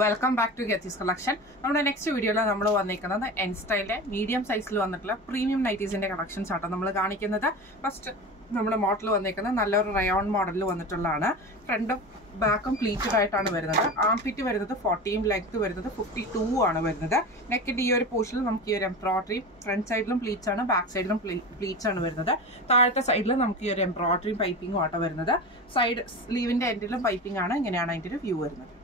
Welcome back to Geethis collection. നമ്മുടെ next വീഡിയോയിൽ നമ്മൾ വന്നിരിക്കുന്നത് എൻ സ്റ്റൈലിലെ മീഡിയം സൈസിൽ വന്നിട്ടുള്ള പ്രീമിയം നൈറ്റീസിന്റെ കളക്ഷൻസ് ആട്ടോ നമ്മൾ കാണിക്കുന്നത്. ഫസ്റ്റ് നമ്മുടെ മോഡൽ വന്നിരിക്കുന്നത് നല്ലൊരു റയോൺ മോഡലിൽ വന്നിട്ടുള്ളതാണ്. ഫ്രണ്ടും ബാക്കും പ്ലീറ്റഡ് ആയിട്ടാണ് വരുന്നത്. ആംപിറ്റ് വരുന്നത് 40, ലെങ്ത് വരുന്നത് 52 ആണ് വരുന്നത്. നെക്കിന്റെ ഈ ഒരു പോർഷനിൽ നമുക്ക് ഈ ഒരു എംബ്രോയിഡറി ഫ്രണ്ട് സൈഡിലും പ്ലീറ്റ്സ് ആണ്, ബാക്ക് സൈഡിലും പ്ലീറ്റ്സ് ആണ് വരുന്നത്. താഴത്തെ സൈഡിൽ നമുക്ക് ഈ ഒരു എംബ്രോയിഡറി പൈപ്പിംഗും ആട്ടോ വരുന്നത്. സൈഡ് സ്ലീവിന്റെ എൻഡിലും പൈപ്പിംഗ് ആണ്. ഇങ്ങനെയാണ് അതിന്റെ ഒരു വ്യൂ വരുന്നത്.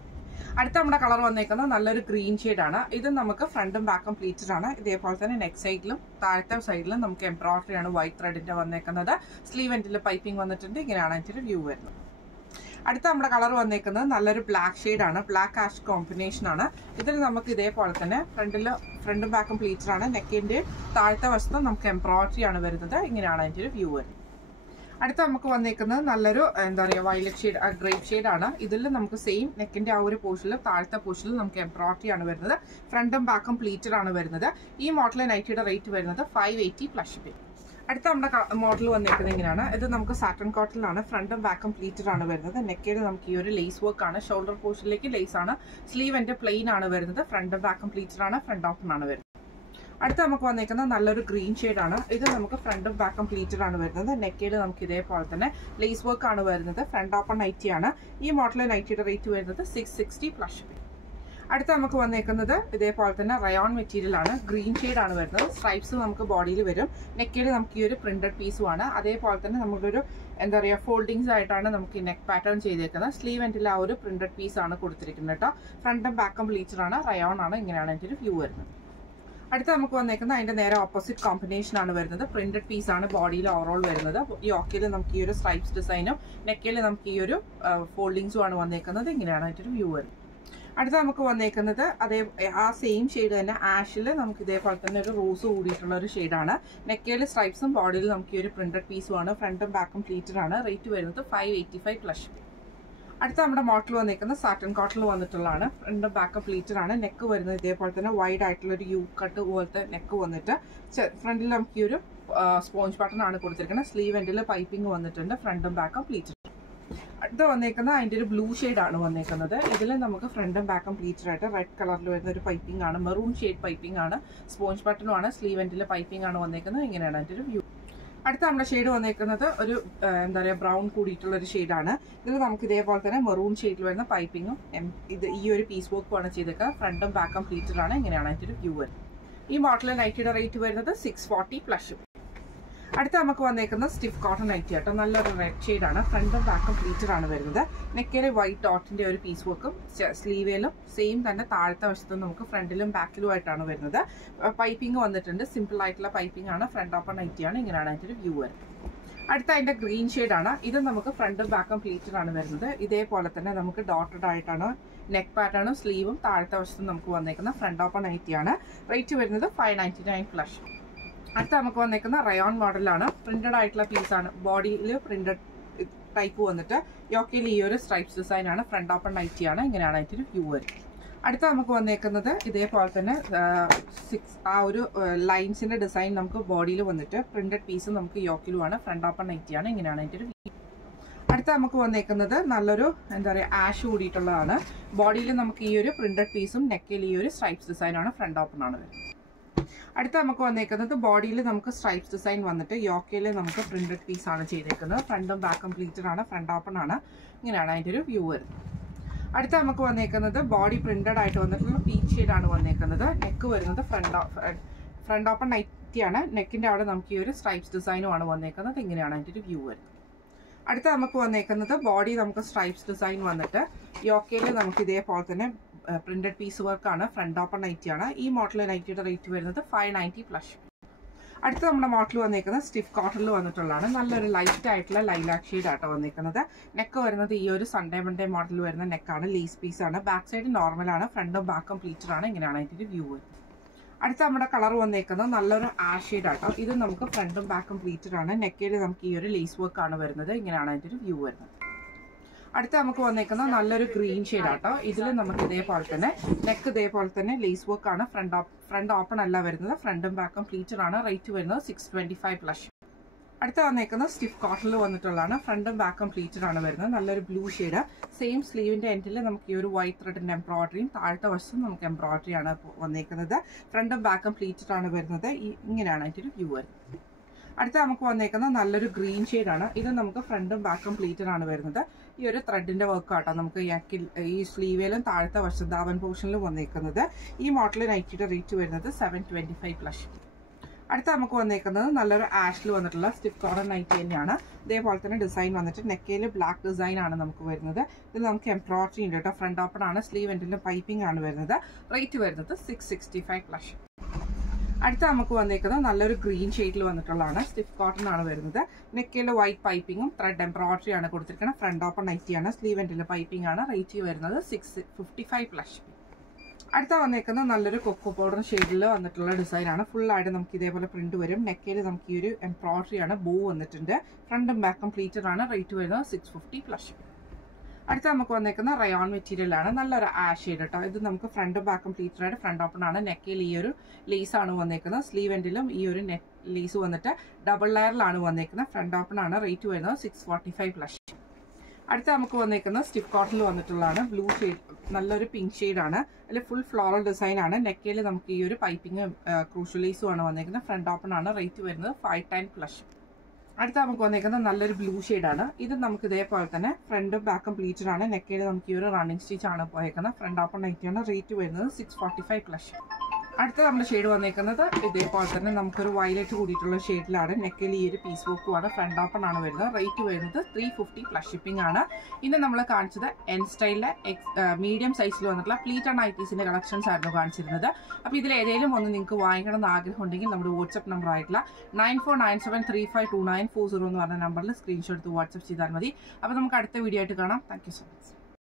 അടുത്ത നമ്മുടെ കളർ വന്നേക്കുന്നത് നല്ലൊരു ഗ്രീൻ ഷെയ്ഡ് ആണ്. ഇത് നമുക്ക് ഫ്രണ്ടും ബാക്കും പ്ലീറ്റഡ് ആണ്. ഇതേപോലെ തന്നെ നെക്ക് സൈഡിലും താഴത്തെ സൈഡിലും നമുക്ക് എംബ്രോയിഡറി ആണ് വൈറ്റ് ത്രെഡിന്റെ വന്നേക്കുന്നത്. സ്ലീവ് എൻഡിൽ പൈപ്പിംഗ് വന്നിട്ടുണ്ട്. ഇങ്ങനെയാണ് അതിന്റെ ഒരു വ്യൂ വരുന്നത്. അടുത്ത നമ്മുടെ കളർ വന്നേക്കുന്നത് നല്ലൊരു ബ്ലാക്ക് ഷെയ്ഡ് ആണ്. ബ്ലാക്ക് ആഷ് കോമ്പിനേഷൻ ആണ്. ഇതിൽ നമുക്ക് ഇതേപോലെ തന്നെ ഫ്രണ്ടും ബാക്കും പ്ലീറ്റഡ് ആണ്. നെക്കിന്റെ താഴത്തെ വശത്ത് നമുക്ക് എംബ്രോയിഡറി ആണ് വരുന്നത്. ഇങ്ങനെയാണ് അതിന്റെ ഒരു വ്യൂ വരുന്നത്. അടുത്ത നമുക്ക് വന്നേക്കുന്നത് നല്ലൊരു എന്താ പറയുക വയലറ്റ് ഷെയ്ഡ്, ഗ്രേപ്പ് ഷെയ്ഡ് ആണ്. ഇതിൽ നമുക്ക് സെയിം നെക്കിന്റെ ആ ഒരു പോർഷനിലും താഴത്തെ പോർഷനിൽ നമുക്ക് എംബ്രോയിഡറി ആണ് വരുന്നത്. ഫ്രണ്ടും ബാക്കും പ്ലീറ്റഡ് ആണ് വരുന്നത്. ഈ മോഡൽ നൈറ്റിയുടെ റേറ്റ് വരുന്നത് 580 പ്ലസ് ഷിപ്പിംഗ്. അടുത്ത നമ്മുടെ മോഡൽ വന്നേക്കുന്നത് ഇങ്ങനെയാണ്. ഇത് നമുക്ക് സാറ്റൻ കോട്ടണിലാണ്. ഫ്രണ്ടും ബാക്കും പ്ലീറ്റഡ് ആണ് വരുന്നത്. നെക്കിൽ നമുക്ക് ഈ ഒരു ലേസ് വർക്ക് ആണ്. ഷോൾഡർ പോർഷനിലേക്ക് ലേസ് ആണ്. സ്ലീവ് എന്റെ പ്ലെയിൻ ആണ് വരുന്നത്. ഫ്രണ്ടും ബാക്കും പ്ലീറ്റഡ് ആണ്. ഫ്രണ്ട് ഓപ്പൺ ആണ് വരുന്നത്. അടുത്ത നമുക്ക് വന്നേക്കുന്നത് നല്ലൊരു ഗ്രീൻ ഷെയ്ഡ് ആണ്. ഇത് നമുക്ക് ഫ്രണ്ടും ബാക്കും പ്ലീറ്റഡ് ആണ് വരുന്നത്. നെക്കിൽ നമുക്ക് ഇതേപോലെ തന്നെ ലേസ് വർക്ക് ആണ് വരുന്നത്. ഫ്രണ്ട് ഓപ്പൺ നൈറ്റി ആണ്. ഈ മോഡൽ നൈറ്റിയുടെ റേറ്റ് വരുന്നത് 660 പ്ലസ് ഷിപ്പിംഗ്. അടുത്ത നമുക്ക് വന്നേക്കുന്നത് ഇതേപോലെ തന്നെ റയോൺ മെറ്റീരിയൽ ആണ്. ഗ്രീൻ ഷെയ്ഡ് ആണ് വരുന്നത്. സ്ട്രൈപ്സ് നമുക്ക് ബോഡിയിൽ വരും. നെക്കിൽ നമുക്ക് ഈ ഒരു പ്രിന്റഡ് പീസും ആണ്. അതേപോലെ തന്നെ നമുക്കൊരു എന്താ പറയുക ഫോൾഡിങ്സ് ആയിട്ടാണ് നമുക്ക് നെക്ക് പാറ്റേൺ ചെയ്തേക്കുന്നത്. സ്ലീവ് എൻഡിൽ ആ ഒരു പ്രിന്റഡ് പീസ് ആണ് കൊടുത്തിരിക്കുന്നത് കേട്ടോ. ഫ്രണ്ടും ബാക്കും പ്ലീറ്റഡ് ആണ്. റയോൺ ആണ്. ഇങ്ങനെയാണ് എൻ്റെ ഒരു വ്യൂ വരുന്നത്. അടുത്ത നമുക്ക് വന്നേക്കുന്നത് അതിന്റെ നേരെ ഓപ്പോസിറ്റ് കോമ്പിനേഷൻ ആണ് വരുന്നത്. പ്രിന്റഡ് പീസ് ആണ് ബോഡിയിൽ ഓവറോൾ വരുന്നത്. യോക്കിൽ നമുക്ക് ഈ ഒരു സ്ട്രൈപ്സ് ഡിസൈനും നെക്കിൽ നമുക്ക് ഈ ഒരു ഫോൾഡിങ്സും ആണ് വന്നേക്കുന്നത്. ഇങ്ങനെയാണ് അതിന്റെ ഒരു വ്യൂ വരുന്നത്. അടുത്ത നമുക്ക് വന്നേക്കുന്നത് ആ സെയിം ഷെയ്ഡ് തന്നെ ആഷിൽ നമുക്ക് ഇതേപോലെ തന്നെ ഒരു റോസ് കൂടിയിട്ടുള്ള ഒരു ഷെയ്ഡാണ്. നെക്കയിൽ സ്ട്രൈപ്സും ബോഡിയിൽ നമുക്ക് ഈ ഒരു പ്രിന്റഡ് പീസും ആണ്. ഫ്രണ്ടും ബാക്കും പ്ലീറ്റഡ് ആണ്. റേറ്റ് വരുന്നത് 585 പ്ലസ്. അടുത്ത നമ്മുടെ മോഡൽ വന്നിരിക്കുന്നത് സാറ്റൻ കോട്ടണിൽ വന്നിട്ടുള്ളതാണ്. ഫ്രണ്ടും ബാക്കും പ്ലീറ്റഡ് ആണ്. നെക്ക് വരുന്നത് ഇതേപോലെ തന്നെ വൈഡ് ആയിട്ടുള്ള ഒരു യു കട്ട് പോലത്തെ നെക്ക് വന്നിട്ട് ഫ്രണ്ടിൽ നമുക്ക് ഈ ഒരു സ്പോഞ്ച് ബട്ടൺ ആണ് കൊടുത്തിരിക്കുന്നത്. സ്ലീവ് എൻഡിൽ പൈപ്പിംഗ് വന്നിട്ടുണ്ട്. ഫ്രണ്ടും ബാക്കും പ്ലീറ്റഡ്. അടുത്ത വന്നേക്കുന്നത് അതിന്റെ ഒരു ബ്ലൂ ഷെയ്ഡ് ആണ് വന്നേക്കുന്നത്. ഇതിൽ നമുക്ക് ഫ്രണ്ടും ബാക്കും പ്ലീറ്റഡ് ആയിട്ട് റെഡ് കളറിൽ വരുന്ന ഒരു പൈപ്പിംഗ് ആണ്. മെറൂൺ ഷെയ്ഡ് പൈപ്പിംഗ് ആണ്. സ്പോഞ്ച് ബട്ടണും ആണ്. സ്ലീവ് എൻഡിൽ പൈപ്പിംഗ് ആണ് വന്നേക്കുന്നത്. ഇങ്ങനെയാണ് അതിന്റെ ഒരു വ്യൂ. അടുത്ത നമ്മുടെ ഷെയ്ഡ് വന്നേക്കുന്നത് ഒരു എന്താ പറയുക ബ്രൗൺ കൂടിയിട്ടുള്ള ഒരു ഷെയ്ഡാണ്. ഇതിൽ നമുക്ക് ഇതേപോലെ തന്നെ മെറൂൺ ഷെയ്ഡിൽ വരുന്ന പൈപ്പിങ്ങും ഈ ഒരു പീസ് വർക്കും ആണ് ചെയ്തേക്കുക. ഫ്രണ്ടും ബാക്കും പ്ലീറ്റഡ് ആണ്. ഇങ്ങനെയാണ് അതിന്റെ ഒരു വ്യൂ വരുന്നത്. ഈ മോഡൽ നൈറ്റിയുടെ റേറ്റ് വരുന്നത് 640 പ്ലസ്. അടുത്ത നമുക്ക് വന്നേക്കുന്നത് സ്റ്റിഫ് കോട്ടൺ നൈറ്റി ആട്ടോ. നല്ലൊരു റെഡ് ഷെയ്ഡാണ്. ഫ്രണ്ടും ബാക്കും പ്ലീറ്റഡ് ആണ് വരുന്നത്. നെക്കിലെ വൈറ്റ് ഡോട്ടിന്റെ ഒരു പീസ് വർക്കും സ്ലീവിലും സെയിം തന്നെ താഴത്തെ വശത്തും നമുക്ക് ഫ്രണ്ടിലും ബാക്കിലും ആയിട്ടാണ് വരുന്നത്. പൈപ്പിംഗ് വന്നിട്ടുണ്ട്. സിമ്പിൾ ആയിട്ടുള്ള പൈപ്പിംഗ് ആണ്. ഫ്രണ്ട് ഓപ്പൺ നൈറ്റിയാണ്. ഇങ്ങനെയാണ് അതിന്റെ ഒരു വ്യൂ വരുന്നത്. അടുത്ത അതിന്റെ ഗ്രീൻ ഷെയ്ഡാണ്. ഇത് നമുക്ക് ഫ്രണ്ടും ബാക്കും പ്ലീറ്റഡ് ആണ് വരുന്നത്. ഇതേപോലെ തന്നെ നമുക്ക് ഡോട്ടഡ് ആയിട്ടാണ് നെക്ക് പാറ്റേണും സ്ലീവും താഴത്തെ വശത്തും നമുക്ക് വന്നേക്കുന്ന ഫ്രണ്ട് ഓപ്പൺ നൈറ്റിയാണ്. റേറ്റ് വരുന്നത് 599 പ്ലസ്. അടുത്ത നമുക്ക് വന്നേക്കുന്ന റയോൺ മോഡലാണ്. പ്രിന്റഡ് ആയിട്ടുള്ള പീസാണ്. ബോഡിയിൽ പ്രിന്റഡ് ടൈപ്പ് വന്നിട്ട് യോക്കയിൽ ഈ ഒരു സ്ട്രൈപ്സ് ഡിസൈൻ ആണ്. ഫ്രണ്ട് ഓപ്പൺ നൈറ്റിയാണ്. ഇങ്ങനെയാണ് അതിന്റെ ഒരു വ്യൂ വരുന്നത്. അടുത്ത നമുക്ക് വന്നേക്കുന്നത് ഇതേപോലെ തന്നെ ആ ഒരു ലൈൻസിന്റെ ഡിസൈൻ നമുക്ക് ബോഡിയിൽ വന്നിട്ട് പ്രിന്റഡ് പീസ് നമുക്ക് യോക്കിലുമാണ്. ഫ്രണ്ട് ഓപ്പൺ നൈറ്റിയാണ്. ഇങ്ങനെയാണ് അതിന്റെ ഒരു വ്യൂ. അടുത്ത നമുക്ക് വന്നേക്കുന്നത് നല്ലൊരു എന്താ പറയുക ആഷ് കൂടിയിട്ടുള്ളതാണ്. ബോഡിയിൽ നമുക്ക് ഈ ഒരു പ്രിന്റഡ് പീസും നെക്കിൽ ഈ ഒരു സ്ട്രൈപ്സ് ഡിസൈനാണ്. ഫ്രണ്ട് ഓപ്പൺ ആണ് വരുന്നത്. അടുത്ത നമുക്ക് വന്നേക്കുന്നത് ബോഡിയിൽ നമുക്ക് സ്ട്രൈപ്സ് ഡിസൈൻ വന്നിട്ട് യോക്കയിൽ നമുക്ക് പ്രിന്റഡ് പീസ് ആണ് ചെയ്തേക്കുന്നത്. ഫ്രണ്ടും ബാക്കും പ്ലീറ്റഡ് ആണ്. ഫ്രണ്ട് ഓപ്പൺ ആണ്. ഇങ്ങനെയാണ് അതിന്റെ ഒരു വ്യൂ വരുന്നത്. അടുത്ത നമുക്ക് വന്നേക്കുന്നത് ബോഡി പ്രിന്റഡ് ആയിട്ട് വന്നിട്ടുള്ള പീച്ച് ഷെയ്ഡാണ് വന്നേക്കുന്നത്. നെക്ക് വരുന്നത് ഫ്രണ്ട് ഓപ്പൺ നൈറ്റിയാണ്. നെക്കിന്റെ അവിടെ നമുക്ക് ഈ ഒരു സ്ട്രൈപ്സ് ഡിസൈനും ആണ് വന്നേക്കുന്നത്. ഇങ്ങനെയാണ് അതിന്റെ ഒരു വ്യൂ വരുന്നത്. അടുത്ത നമുക്ക് വന്നേക്കുന്നത് ബോഡി നമുക്ക് സ്ട്രൈപ്സ് ഡിസൈൻ വന്നിട്ട് യോക്കയിൽ നമുക്ക് ഇതേപോലെ തന്നെ പ്രിന്റഡ് പീസ് വർക്കാണ്. ഫ്രണ്ട് ഓപ്പൺ നൈറ്റിയാണ്. ഈ മോഡൽ നൈറ്റിയുടെ റേറ്റ് വരുന്നത് 590 പ്ലസ്. അടുത്ത നമ്മുടെ മോഡൽ വന്നേക്കുന്നത് സ്റ്റിഫ് കോട്ടണിൽ വന്നിട്ടുള്ളതാണ്. നല്ലൊരു ലൈറ്റ് ആയിട്ടുള്ള ലൈലാക്ക് ഷെയ്ഡ് ആട്ടോ വന്നേക്കുന്നത്. നെക്ക് വരുന്നത് ഈ ഒരു സൺഡേ മൺഡേ മോഡൽ വരുന്ന നെക്കാണ്. ലീസ് പീസ് ആണ്. ബാക്ക് സൈഡ് നോർമൽ ആണ്. ഫ്രണ്ടും ബാക്കും പ്ലീറ്റഡ് ആണ്. ഇങ്ങനെയാണ് അതിന്റെ ഒരു വ്യൂ വരുന്നത്. അടുത്ത നമ്മുടെ കളർ വന്നേക്കുന്നത് നല്ലൊരു ആഷ് ഷെയ്ഡ് ആട്ടോ. ഇത് നമുക്ക് ഫ്രണ്ടും ബാക്കും പ്ലീറ്റഡ് ആണ്. നെക്കിൽ നമുക്ക് ഈ ഒരു ലേസ് വർക്ക് ആണ് വരുന്നത്. ഇങ്ങനെയാണ് അതിന്റെ ഒരു വ്യൂ വരുന്നത്. അടുത്ത നമുക്ക് വന്നേക്കുന്നത് നല്ലൊരു ഗ്രീൻ ഷെയ്ഡ് ആട്ടോ. ഇതിൽ നമുക്ക് ഇതേപോലെ തന്നെ നെക്ക് ഇതേപോലെ തന്നെ ലേസ് വർക്ക് ആണ്. ഫ്രണ്ട് ഓപ്പൺ അല്ല വരുന്നത്. ഫ്രണ്ടും ബാക്കും പ്ലീറ്റഡ് ആണ്. റേറ്റ് വരുന്നത് 625 പ്ലസ്. അടുത്ത വന്നേക്കുന്നത് സ്റ്റിഫ് കോട്ടണിൽ വന്നിട്ടുള്ളതാണ്. ഫ്രണ്ടും ബാക്കും പ്ലീറ്റഡ് ആണ് വരുന്നത്. നല്ലൊരു ബ്ലൂ ഷെയ്ഡ്. സെയിം സ്ലീവിന്റെ എൻഡിൽ നമുക്ക് ഈ ഒരു വൈറ്റ് ത്രെഡിന്റെ എംബ്രോയിഡറിയും താഴത്തെ വശത്തും നമുക്ക് എംബ്രോയിഡറി ആണ് വന്നേക്കുന്നത്. ഫ്രണ്ടും ബാക്കും പ്ലീറ്റഡ് ആണ് വരുന്നത്. ഇങ്ങനെയാണ് അതിന്റെ ഒരു വ്യൂ വരുന്നത്. അടുത്ത നമുക്ക് വന്നേക്കുന്നത് നല്ലൊരു ഗ്രീൻ ഷെയ്ഡാണ്. ഇത് നമുക്ക് ഫ്രണ്ടും ബാക്കും പ്ലീറ്റഡ് ആണ് വരുന്നത്. ഈ ഒരു ത്രെഡിന്റെ വർക്ക് ആട്ടോ നമുക്ക് ഈ സ്ലീവിലും താഴത്തെ വശം ദാവൻ പോർഷനിലും വന്നേക്കുന്നത്. ഈ മോഡൽ നൈറ്റിയുടെ റേറ്റ് വരുന്നത് 725+. അടുത്ത നമുക്ക് വന്നേക്കുന്നത് നല്ലൊരു ആഷിൽ വന്നിട്ടുള്ള സ്റ്റിഫ് കോട്ടൺ നൈറ്റി തന്നെയാണ്. ഇതേപോലെ തന്നെ ഡിസൈൻ വന്നിട്ട് നെക്കയിൽ ബ്ലാക്ക് ഡിസൈൻ ആണ് നമുക്ക് വരുന്നത്. ഇത് നമുക്ക് എംബ്രോയിഡറി ഉണ്ട് കേട്ടോ. ഫ്രണ്ട് ഓപ്പൺ ആണ്. സ്ലീവ് എൻഡിലും പൈപ്പിംഗ് ആണ് വരുന്നത്. റേറ്റ് വരുന്നത് 665+. അടുത്ത നമുക്ക് വന്നേക്കുന്നത് നല്ലൊരു ഗ്രീൻ ഷെയ്ഡിൽ വന്നിട്ടുള്ളതാണ്. സ്റ്റിഫ് കോട്ടൺ ആണ് വരുന്നത്. നെക്കയിൽ വൈറ്റ് പൈപ്പിങ്ങും ത്രെഡ് എംബ്രോയിഡറി ആണ് കൊടുത്തിരിക്കുന്നത്. ഫ്രണ്ട് ഓപ്പൺ നൈറ്റിയാണ്. സ്ലീവ് എൻഡിൽ പൈപ്പിംഗ് ആണ്. റേറ്റ് വരുന്നത് 655+. അടുത്ത വന്നേക്കുന്നത് നല്ലൊരു കൊക്കോ പൗഡർ ഷെയ്ഡിൽ വന്നിട്ടുള്ള ഡിസൈൻ ആണ്. ഫുൾ ആയിട്ട് നമുക്ക് ഇതേപോലെ പ്രിന്റ് വരും. നെക്കയിൽ നമുക്ക് ഈ ഒരു എംബ്രോയിഡറി ആണ്. ബോ വന്നിട്ടുണ്ട്. ഫ്രണ്ടും ബാക്കും പ്ലീറ്റഡ് ആണ്. റേറ്റ് വരുന്നത് 650+. അടുത്ത നമുക്ക് വന്നേക്കുന്ന റയോൺ മെറ്റീരിയൽ ആണ്. നല്ലൊരു ആഷ് ഷെയ്ഡ് കേട്ടോ. ഇത് നമുക്ക് ഫ്രണ്ടും ബാക്കും പ്ലീറ്റഡ് ആയിട്ട് ഫ്രണ്ട് ഓപ്പൺ ആണ്. നെക്കയിൽ ഈ ഒരു ലേസ് ആണ് വന്നേക്കുന്നത്. സ്ലീവ് എൻഡിലും ഈ ഒരു ലേസ് വന്നിട്ട് ഡബിൾ ലെയറിലാണ് വന്നേക്കുന്നത്. ഫ്രണ്ട് ഓപ്പൺ ആണ്. റേറ്റ് വരുന്നത് 645+. അടുത്ത നമുക്ക് വന്നേക്കുന്നത് സ്റ്റിഫ് കോട്ടണിൽ വന്നിട്ടുള്ളതാണ്. ബ്ലൂ ഷെയ്ഡ്, നല്ലൊരു പിങ്ക് ഷെയ്ഡാണ്. അതിൽ ഫുൾ ഫ്ലോറൽ ഡിസൈൻ ആണ്. നെക്കയിൽ നമുക്ക് ഈ ഒരു പൈപ്പിംഗ് ക്രൂഷ്യൽ ലേസും ആണ് വന്നേക്കുന്നത്. ഫ്രണ്ട് ഓപ്പൺ ആണ്. റേറ്റ് വരുന്നത് 510+. അടുത്ത നമുക്ക് വന്നേക്കുന്നത് നല്ലൊരു ബ്ലൂ ഷെയ്ഡാണ്. ഇത് നമുക്ക് ഇതേപോലെ തന്നെ ഫ്രണ്ടും ബാക്കും പ്ലീറ്റഡ് ആണ്. നെക്കയിൽ നമുക്ക് ഈ ഒരു റണ്ണിങ് സ്റ്റിച്ച് ആണ് പോയേക്കുന്നത്. ഫ്രണ്ട് ഓപ്പൺ നൈറ്റിയാണ്. റേറ്റ് വരുന്നത് 645+. അടുത്ത നമ്മുടെ ഷെയ്ഡ് വന്നേക്കുന്നത് ഇതേപോലെ തന്നെ നമുക്കൊരു വയലറ്റ് കൂടിയിട്ടുള്ള ഷെയ്ഡിലാണ്. നെക്കിൽ ഈ ഒരു പീസ് വർക്കുമാണ്. ഫ്രണ്ട് ഓപ്പൺ ആണ് വരുന്നത്. റേറ്റ് വരുന്നത് 350+ ഷിപ്പിംഗ് ആണ്. ഇന്ന് നമ്മൾ കാണിച്ചത് എൻ സ്റ്റൈലിലെ മീഡിയം സൈസിൽ വന്നിട്ടുള്ള പ്ലീറ്റ് ആൻഡ് നൈറ്റീസിന്റെ കളക്ഷൻസ് ആയിരുന്നു കാണിച്ചിരുന്നത്. അപ്പോൾ ഇതിൽ ഏതെങ്കിലും ഒന്ന് നിങ്ങൾക്ക് വാങ്ങിക്കണം എന്ന് ആഗ്രഹം ഉണ്ടെങ്കിൽ നമ്മുടെ വാട്സ്ആപ്പ് നമ്പർ ആയിട്ടുള്ള 9497352940 എന്ന് പറഞ്ഞ നമ്പറിൽ സ്ക്രീൻഷോട്ട് എടുത്ത് വാട്സ്ആപ്പ് ചെയ്താൽ മതി. അപ്പോൾ നമുക്ക് അടുത്ത വീഡിയോ ആയിട്ട് കാണാം. Thank you so much.